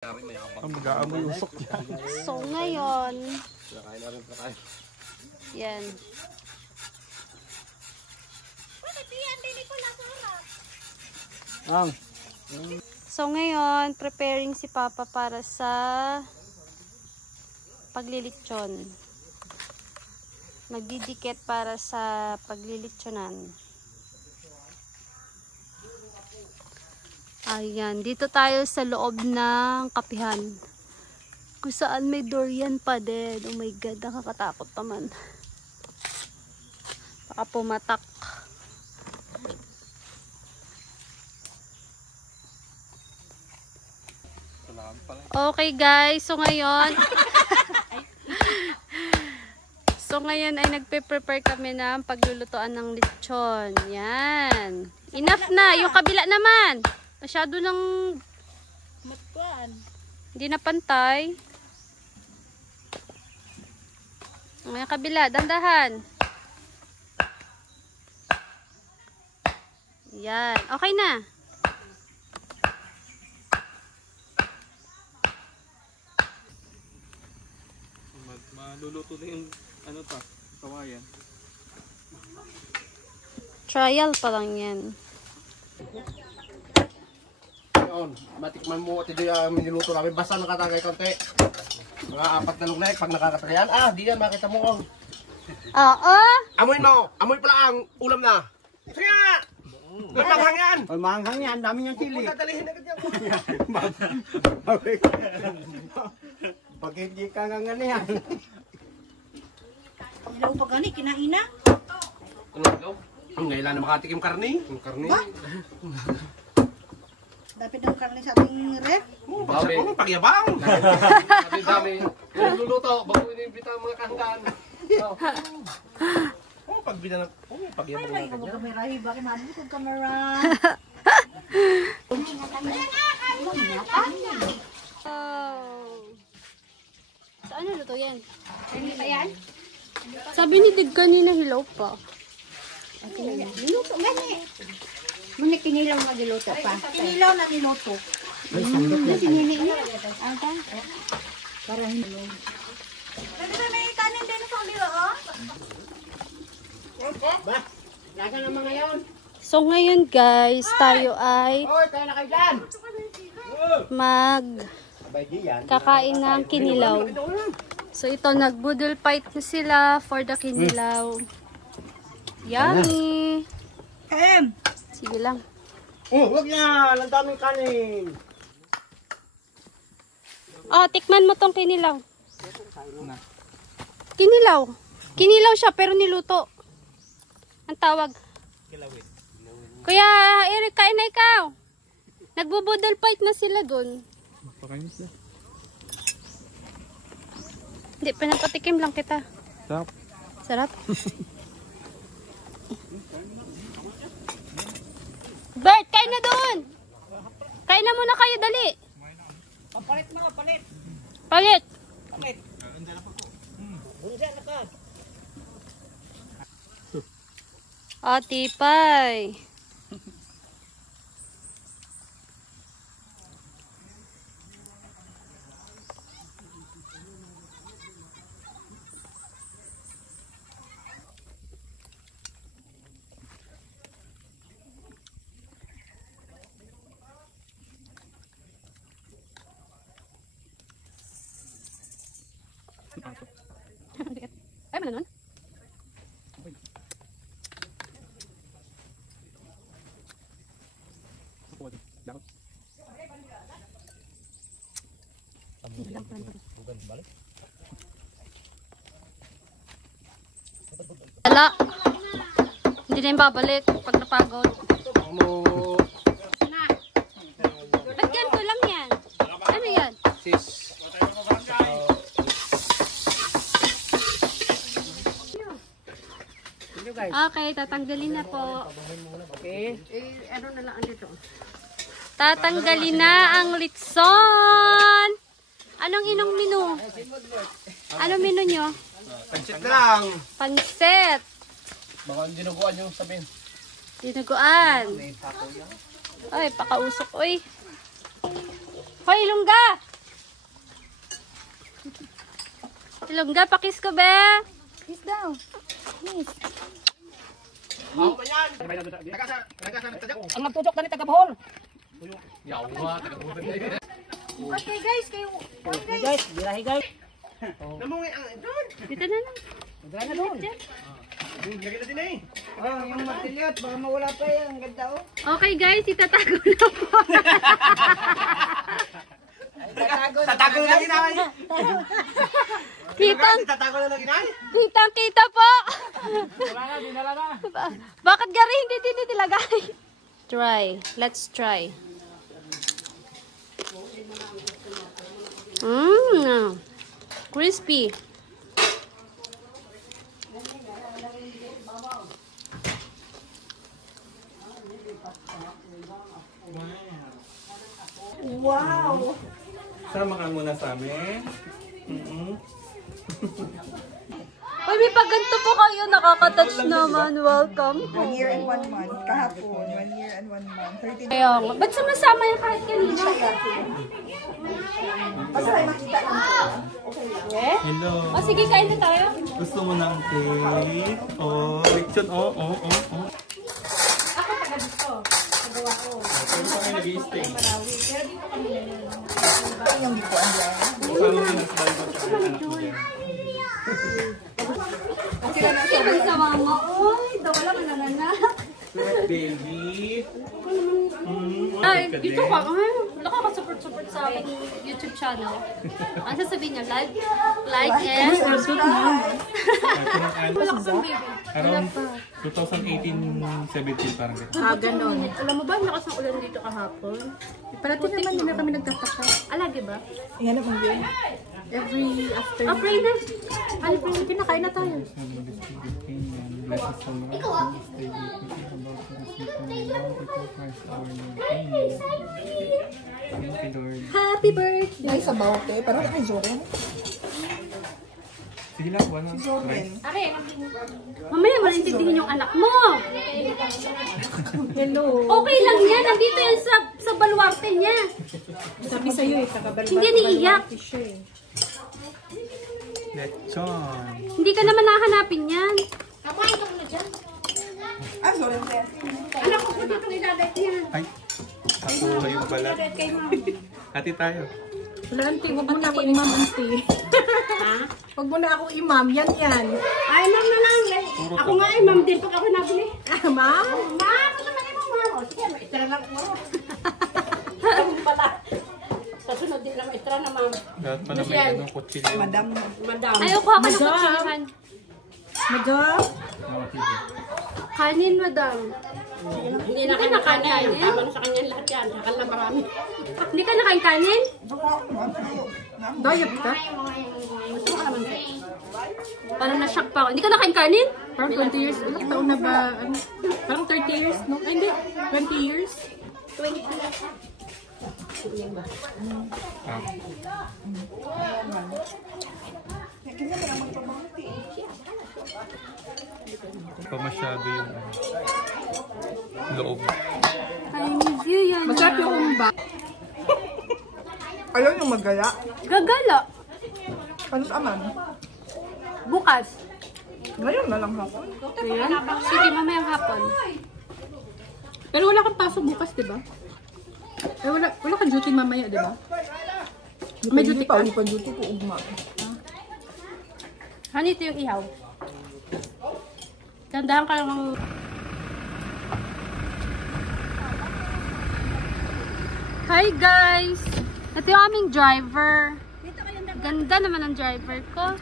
Ang mag-aamoy usok yan. So ngayon, yan. So ngayon, preparing si Papa para sa paglilitsyon. Magdidikit para sa paglilitsyonan. Ayan, dito tayo sa loob ng kapihan. Kung saan may durian pa din. Oh my God, nakakatakot naman. Baka pumatak. Okay guys, so ngayon ay nagpe-prepare kami ng paglulutuan ng lechon. Yan. Enough na, yung kabila naman. Masyado ng matkuan. Hindi na pantay. Ang kabila, dandahan. Yan. Okay na. Maluluto na yung ano pa, kawayan. Trial pa lang yan. Yun, matikman mo at ito yung niluto namin. Basta nakatagay konti. Mga 4 na lugnek pag nakakatayan. Di yan, makita mo kong. Oo. Amoyin mo! Amoy pala ang ulam na! Sige nga! Mamanghang yan! Mamanghang yan, dami niyang chili. Dadalihin agad yan. Pag hindi ka nga nga yan. Ilaw pa gani, kinaina. Ngayon na makatikim karni. Karni? Dapat ang karne sa ating ref. Bakit mo pagyabang? Dami-dami. Luluto, bago inibita ang mga kahanggan. Pagbida na, pagyabang na Ay, kanya. kamera, bakit mabot ang kamera? So ano luto yan? Hindi pa yan? Sabi ni Dig kanina hilaw pa. Niluto gani. Muna kinilaw na niluto pa. Kinilaw na niluto. Ay, sandok na. Sinini niya. Ata? Para hindi. Pwede na may kanin din sa ulo, oh? Ba? Laga naman ngayon. So ngayon guys, tayo ay Hoy, tayo na kayo dyan. kakain ng kinilaw. So ito, nagbudol fight na sila for the kinilaw. Yummy! Sige lang. Huwag yan. Ang daming kanin. Oh, tikman mo tong kinilaw. Kinilaw. Kinilaw siya pero niluto. Ang tawag. Kuya Eric, kain na ikaw. Nagbubudol fight na sila dun. Pakainis na. Hindi, pinapatikim lang kita. Sarap. Sarap. Bert, kain na doon. Kain na muna kayo, dali. Palit na, palit. Palit. Palit. Tipay. Ay, mana nun? Wala. Hindi na yung babalik pag napagod. Ba't ganito lang yan? Ano yan? Sis. Okay, tatanggalin na po. Okay. Ano na lang dito? Tatanggalin na ang litson. Anong inong menu? Anong menu nyo? Pansit na lang. Pansit. Baka dinuguan yung sabihin. Dinuguan. Ay, pakausok. Uy. Hoy, lungga! Ilongga, pakis ko, be. Kiss daw. Kiss. Ang magtutok na ni taga-Bohol. Okay guys, kayo. Guys, birahe guys. Dito na lang. Birahe na doon. Oh, yung martilyot, baka mawala pa yan. Ang ganda oh. Okay guys, itatago na po. Tatago na lang inay. Tatago na lang inay. Kitang-kita po. Wala na, dinala na. Bakit gari hindi din nilagay? Try. Let's try. Crispy. Sama ka muna sa amin. Uy, may pagganto po kayo. Nakaka-touch naman. Welcome. 1 year and 1 month. Kahapon, 1 year and 1 month. 13 Kaya nga. Ba't sumasama yung kahit kanina? Basta tayo makita lang. Hello. O sige, kain na tayo. Gusto mo ng cake? Oh, lechon. Oh. Ako taga dito. Nagawa ko. Pero kami nag-i-stay. Ano yung gikuan dyan? Kasama mo na sa Bible sa anak mo yan. Sige, sa mama. Uy, wala ka naman na. Baby. Ay, dito ka. Ay, nakaka-support sa aking YouTube channel. Ano sasabihin niya? Like and subscribe. Wala ka pang baby. Around 2018-17 parang gano'n. Ganon. Alam mo ba, lakas ng ulan dito kahapon? Parati naman hindi na kami nagtataka. Alagi ba? Yan ang yun. Every after. Ah, pray na. Ano pa yung kinakain na tayo? Happy birthday! Ay, sa bawte. Parang kay Joren. Sige lang, wala. Mamaya, malintindihin yung anak mo. Hello. Okay lang yan. Nandito yan sa baluarte niya. Sabi sa'yo eh, kakabalbat. Hindi niiyak. Lechon. Hindi ka naman nahanapin yan. Ah, Joren. Anak ko po dito niladat yan. Ay, ako yung balat. Hati tayo. Wala, auntie, huwag mo na ako imam, auntie. Ha? Huwag mo na ako imam, yan. Ay, ma'am na lang. Ako nga ay ma'am din pag ako nabili. Ah, ma'am? Ma'am, ako naman ay ma'am. Sige, maistra lang ako. Ako pala. Sa sunod din lang maistra na ma'am. Lahat pa na may anong kutsilyo. Madam. Madam. Ayaw ko ako ng kutsilihan. Madam? Kanin, madam. Hindi na kayo nakain. Tama na sa kanya lahat yan. Sakal na marami. Hindi ka nakain kanin? Diet ka? Gusto ko naman kayo. Parang na-shock pa ako. Hindi ka nakain kanin? Parang 20 years. Ilang taon na ba? Ano? Parang 30 years, no? Ay, hindi. 20 years. Pa masyado yung loob. I miss you yan. Masarap yung humba. Ayaw yung magala. Gagala. Ano sa aman? Bukas. Ngayon na lang hapon. Ayan. Sige, mamayang hapon. Pero wala kang pasok bukas, di ba? Eh, wala kang duty mamaya, di ba? May duty ka? Hindi pa duty ko ugma. Ano ito yung ihaw? Tandahan ka lang. Hi guys! Ito yung aming driver. Ganda naman ang driver ko.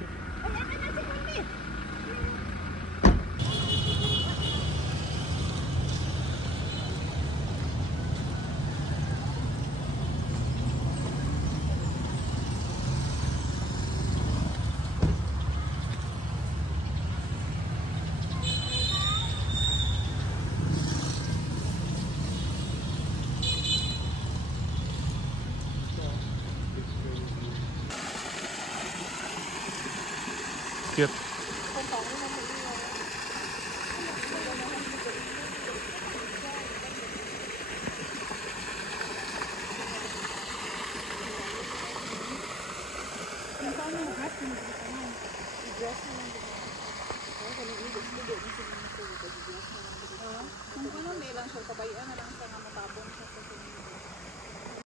Cute. Kung ano, may lang siya pabayaan na lang siya nga matapon siya.